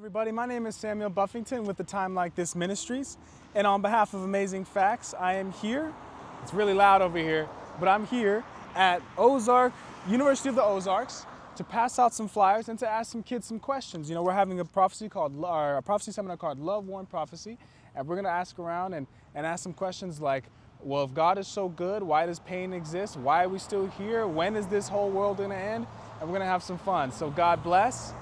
Everybody, my name is Samuel Buffington with the Time Like This Ministries, and on behalf of Amazing Facts, I am here. It's really loud over here, but I'm here at University of the Ozarks to pass out some flyers and to ask some kids some questions. You know, we're having a prophecy seminar called Love Warm Prophecy, and we're going to ask around and ask some questions like, well, if God is so good, why does pain exist? Why are we still here? When is this whole world going to end? And we're going to have some fun. So God bless.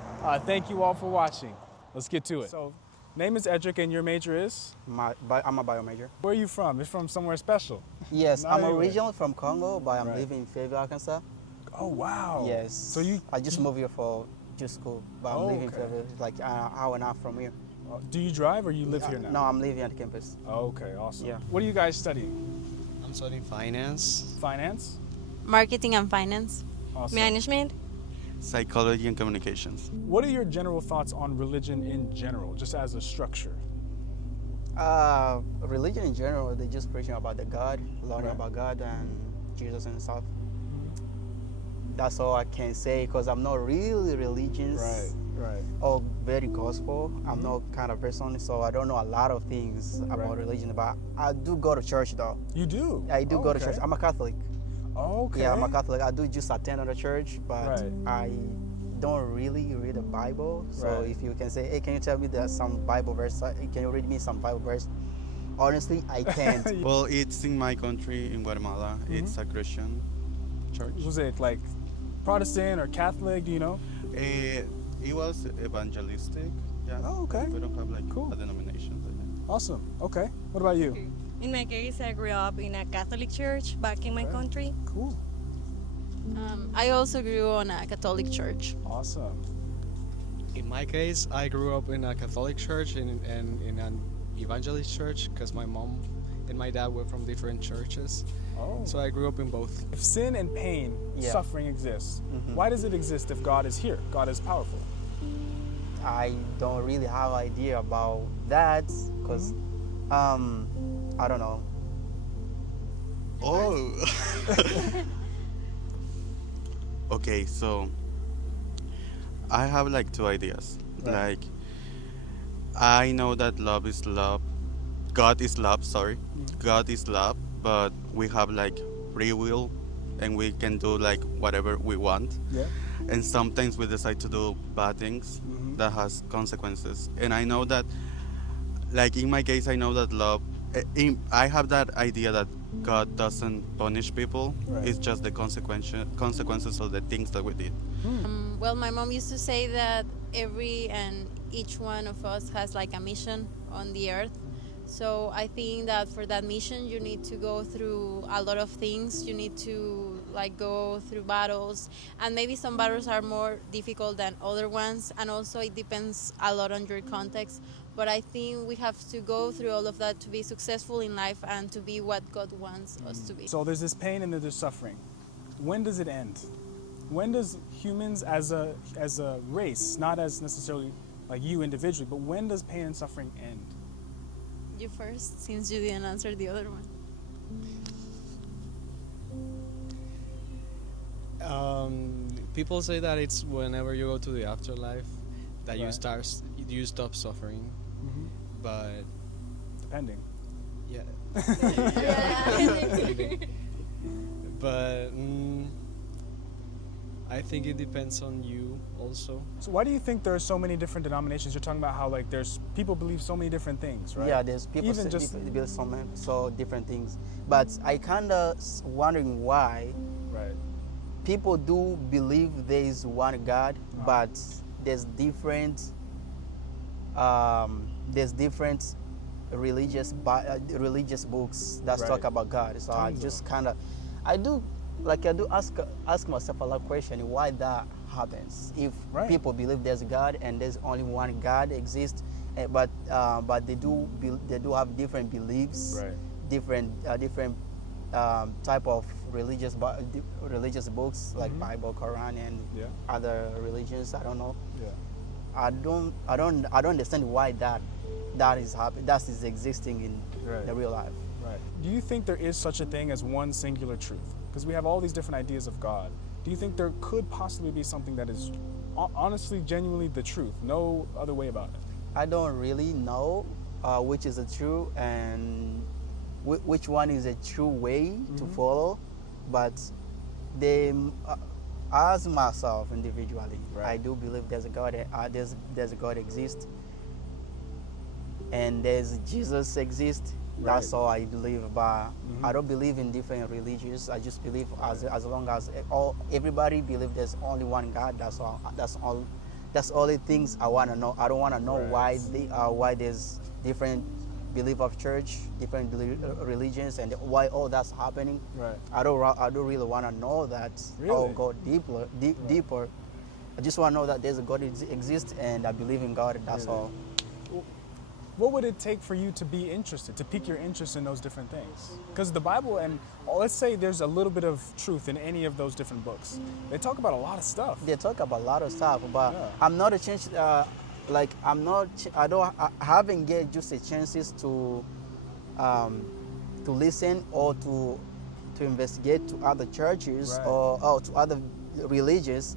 Thank you all for watching. Let's get to it. So, name is Edric, and your major is? I'm a bio major. Where are you from? You're from somewhere special. Yes, Not I'm anywhere. originally from Congo, but I'm Right. living in Fayetteville, Arkansas. Oh, wow. Yes. So I just moved here for just school, but I'm Oh, living in okay. Fayetteville, like an hour and a half from here. Do you drive or you live here now? No, I'm living at campus. Oh, okay, awesome. Yeah. What are you guys studying? I'm studying finance. Finance? Marketing and finance. Awesome. Management. Psychology and communications. What are your general thoughts on religion in general, just as a structure? Religion in general, they just preaching about the God, learning Right. about God and Jesus and stuff. That's all I can say because I'm not really religious Right. or very gospel. I'm not kind of person, so I don't know a lot of things about Right. religion, but I do go to church though. You do? I do go to Okay. church. I'm a Catholic. Okay. Yeah, I'm a Catholic. I do just attend at the church, but Right. I don't really read the Bible. So Right. if you can say, hey, can you tell me there's some Bible verse? Can you read me some Bible verse? Honestly, I can't. Well, it's in my country, in Guatemala. It's a Christian church. Was it like Protestant or Catholic, do you know? It was evangelistic. Yeah. Oh, okay. We don't have like Cool. a denominations. I think. Awesome. Okay. What about you? In my case, I grew up in a Catholic church back in my Okay. country. Cool. I also grew on a Catholic church. Awesome. In my case, I grew up in a Catholic church and in an evangelist church because my mom and my dad were from different churches. Oh. So I grew up in both. If sin and pain, Yeah. suffering exists, why does it exist if God is here? God is powerful. I don't really have idea about that because I don't know. Oh. Okay, so I have like two ideas. Right. Like, I know that love is love. God is love, sorry. God is love, but we have like free will and we can do like whatever we want. Yeah. And sometimes we decide to do bad things that has consequences. And I know that, like in my case, I know that love, I have that idea that God doesn't punish people. Right. It's just the consequences of the things that we did. Well, my mom used to say that every and each one of us has like a mission on the earth. So I think that for that mission, you need to go through a lot of things. You need to like go through battles, and maybe some battles are more difficult than other ones. And also it depends a lot on your context. But I think we have to go through all of that to be successful in life and to be what God wants us to be. So there's this pain and there's suffering. When does it end? When does humans as a race, not as necessarily like you individually, but when does pain and suffering end? You first, since you didn't answer the other one. People say that it's whenever you go to the afterlife that Right. you stop suffering. But Depending. yeah. But I think it depends on you also. So why do you think there are so many different denominations? You're talking about how like there's people believe so many different things, right? Yeah, there's people Even say just believe so different things, but I kind of wondering why right. people do believe there is one God, but there's different religious books that Right. talk about God. So I Tons of just I do ask myself a lot of questions why that happens. If Right. people believe there's God and there's only one God exists, but they do have different beliefs, Right. different type of religious books like Bible, Quran, and Yeah. other religions. I don't know. Yeah. I don't understand why that is happening. That is existing in Right. the real life. Right. Do you think there is such a thing as one singular truth? Because we have all these different ideas of God. Do you think there could possibly be something that is honestly, genuinely the truth. No other way about it. I don't really know which is the true and which one is a true way to follow, but they, as myself individually, Right. I do believe there's a God. There's a God exists, and there's Jesus exists. That's Right. all I believe. But I don't believe in different religions. I just believe as long as everybody believe there's only one God. That's all. That's all. That's all the things I want to know. I don't want to know Right. why there's different belief of church, different religions, and why all that's happening. Right. I don't really want to know that. Really? Or go deeper. I just want to know that there's a God exists, and I believe in God. That's Really? all. What would it take for you to be interested, to pique your interest in those different things? Because the Bible, and let's say there's a little bit of truth in any of those different books. They talk about a lot of stuff. They talk about a lot of stuff, but Yeah. I'm not a chance. Like I'm not. I haven't get just a chances to listen or to investigate to other churches Right. or to other religions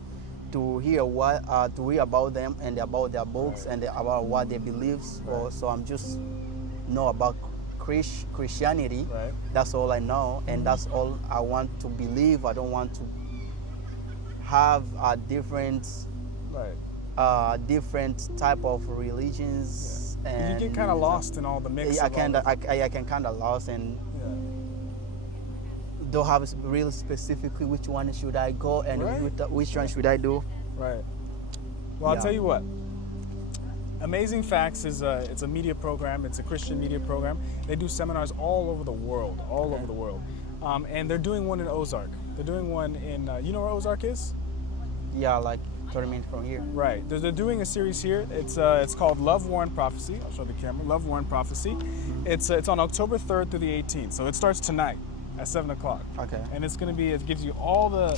to hear about them and about their books Right. and about what they believe. Or so I'm just know about Christianity. Right. That's all I know, and that's all I want to believe. I don't want to have a different different type of religions. Yeah. And You get kind of lost in all the mix. I of all can the- I can kind of lost and yeah. don't have really specifically which one should I go and Right. which one should I do. Right. Well, Yeah. I'll tell you what. Amazing Facts it's a media program. It's a Christian media program. They do seminars all over the world, over the world. And they're doing one in Ozark. They're doing one in, you know where Ozark is? Yeah, like 30 minutes from here. Right. They're doing a series here. It's called Love, War, and Prophecy. I'll show the camera. Love, War, and Prophecy. It's on October 3rd through the 18th. So it starts tonight at 7 o'clock. Okay. And it's going to be, it gives you all the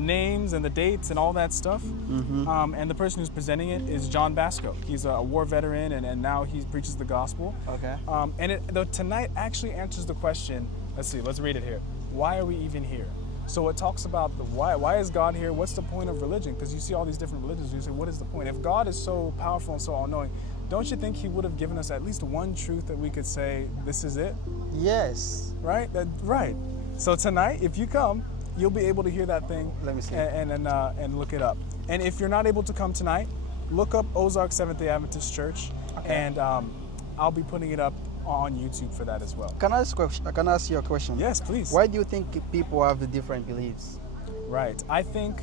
names and the dates and all that stuff. And the person who's presenting it is John Basco. He's a war veteran and now he preaches the gospel. Okay. And tonight actually answers the question, let's read it here. Why are we even here? So it talks about the why. Why is God here? What's the point of religion? Because you see all these different religions, you say, what is the point? If God is so powerful and so all-knowing, don't you think he would have given us at least one truth that we could say, this is it? Yes. Right? Right. So tonight, if you come, you'll be able to hear that thing. Let me see. And look it up. And if you're not able to come tonight, look up Ozark Seventh-day Adventist Church, and I'll be putting it up on YouTube for that as well. Can I ask you a question? Yes, please. Why do you think people have different beliefs? Right. I think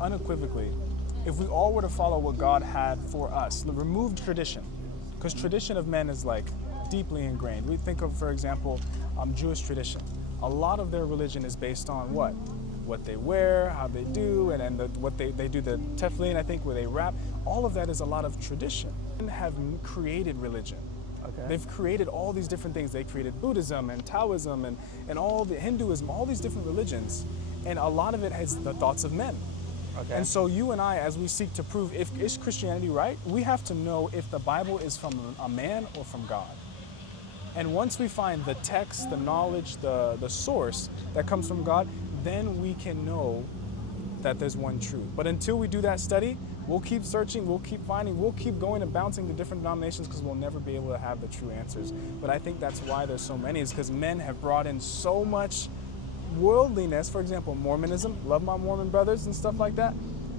unequivocally, if we all were to follow what God had for us, remove tradition, because tradition of men is like deeply ingrained. We think of, for example, Jewish tradition. A lot of their religion is based on what they wear, how they do, and what they do, the tefillin, I think, where they wrap. All of that is a lot of tradition. Men have created religion. Okay. They've created all these different things. They created Buddhism and Taoism and all the Hinduism, all these different religions. And a lot of it has the thoughts of men. Okay. And so you and I, as we seek to prove is Christianity right, we have to know if the Bible is from a man or from God. And once we find the text, the knowledge, the source that comes from God, then we can know that there's one truth. But until we do that study, we'll keep searching, we'll keep finding, we'll keep going and bouncing to different denominations because we'll never be able to have the true answers. But I think that's why there's so many, is because men have brought in so much worldliness. For example, Mormonism, love my Mormon brothers and stuff like that.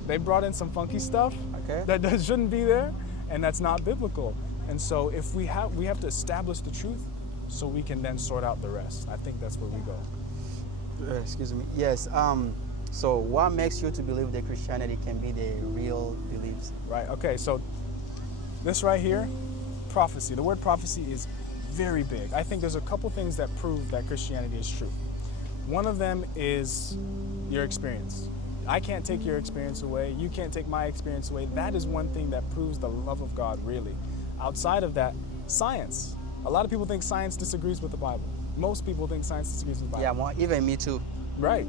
They brought in some funky stuff that shouldn't be there, and that's not biblical. And so if we have to establish the truth so we can then sort out the rest. I think that's where we go. Excuse me. Yes. So what makes you to believe that Christianity can be the real beliefs? Right, okay, so this right here, prophecy. The word prophecy is very big. I think there's a couple things that prove that Christianity is true. One of them is your experience. I can't take your experience away. You can't take my experience away. That is one thing that proves the love of God, really. Outside of that, science. A lot of people think science disagrees with the Bible. Most people think science disagrees with the Bible. Yeah, even me too. Right.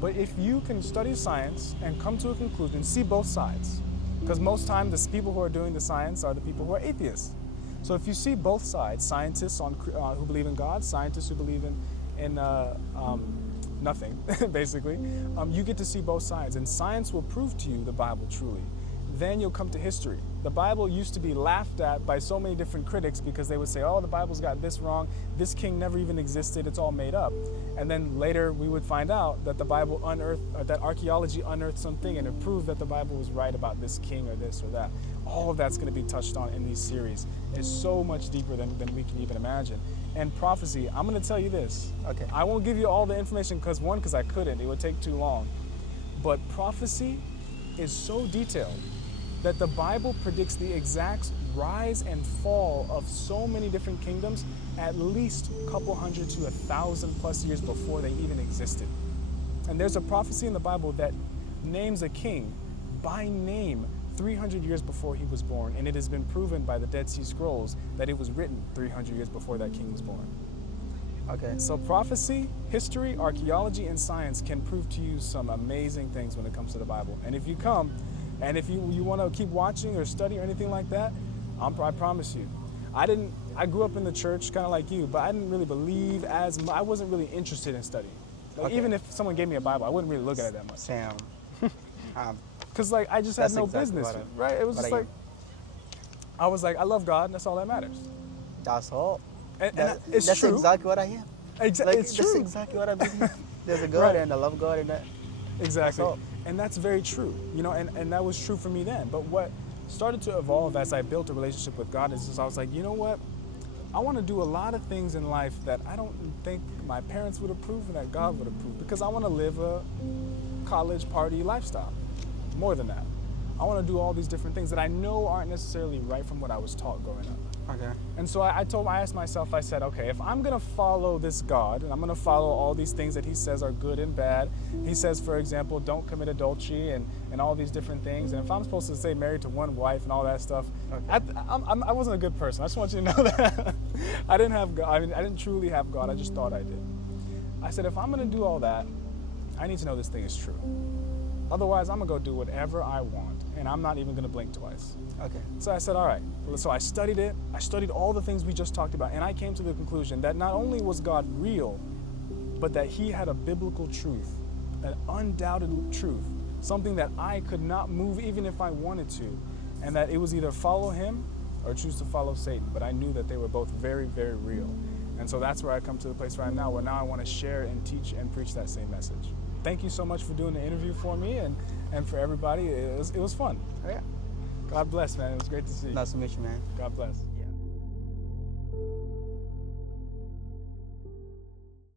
But if you can study science and come to a conclusion, see both sides, because most times the people who are doing the science are the people who are atheists. So if you see both sides, scientists who believe in God, scientists who believe in nothing, basically, you get to see both sides. And science will prove to you the Bible truly. Then you'll come to history. The Bible used to be laughed at by so many different critics because they would say, oh, the Bible's got this wrong. This king never even existed. It's all made up. And then later we would find out that the Bible that archaeology unearthed something and it proved that the Bible was right about this king or this or that. All of that's going to be touched on in these series. It's so much deeper than we can even imagine. And prophecy, I'm going to tell you this. Okay. I won't give you all the information because I couldn't. It would take too long. But prophecy is so detailed that the Bible predicts the exact rise and fall of so many different kingdoms at least a couple hundred to 1,000 plus years before they even existed. And there's a prophecy in the Bible that names a king by name 300 years before he was born, and it has been proven by the Dead Sea Scrolls that it was written 300 years before that king was born. Okay. So prophecy, history, archaeology, and science can prove to you some amazing things when it comes to the Bible. And if you come, and if you want to keep watching or study or anything like that, I promise you. I grew up in the church kind of like you, but I didn't really believe I wasn't really interested in studying. Like, Okay. even if someone gave me a Bible, I wouldn't really look at it that much. Sam. Because like I just had That's no exactly business, what right? It was what just I like, I was like, I love God, and that's all that matters. That's all. And it's That's true. exactly what I am. It's That's true. exactly what I believe. There's a God Right. and I love God and that. Exactly. all. And that's very true, and that was true for me then. But what started to evolve as I built a relationship with God is just I was like, you know what? I want to do a lot of things in life that I don't think my parents would approve and that God would approve, because I want to live a college party lifestyle. More than that, I want to do all these different things that I know aren't necessarily right from what I was taught growing up. Okay. And so I asked myself, I said, okay, if I'm going to follow this God and I'm going to follow all these things that he says are good and bad, he says, for example, don't commit adultery and all these different things. And if I'm supposed to stay married to one wife and all that stuff, Okay. I wasn't a good person. I just want you to know that. I didn't have God. I mean, I didn't truly have God. I just thought I did. I said, if I'm going to do all that, I need to know this thing is true. Otherwise, I'm going to go do whatever I want, and I'm not even going to blink twice. Okay. So I said, all right. So I studied it. I studied all the things we just talked about, and I came to the conclusion that not only was God real, but that he had a biblical truth, an undoubted truth, something that I could not move even if I wanted to, and that it was either follow him or choose to follow Satan. But I knew that they were both very, very real. And so that's where I come to the place where I am now, where now I want to share and teach and preach that same message. Thank you so much for doing the interview for me and for everybody. It was fun. Oh, yeah. God bless, man. It was great to see you. Nice to meet you, man. God bless.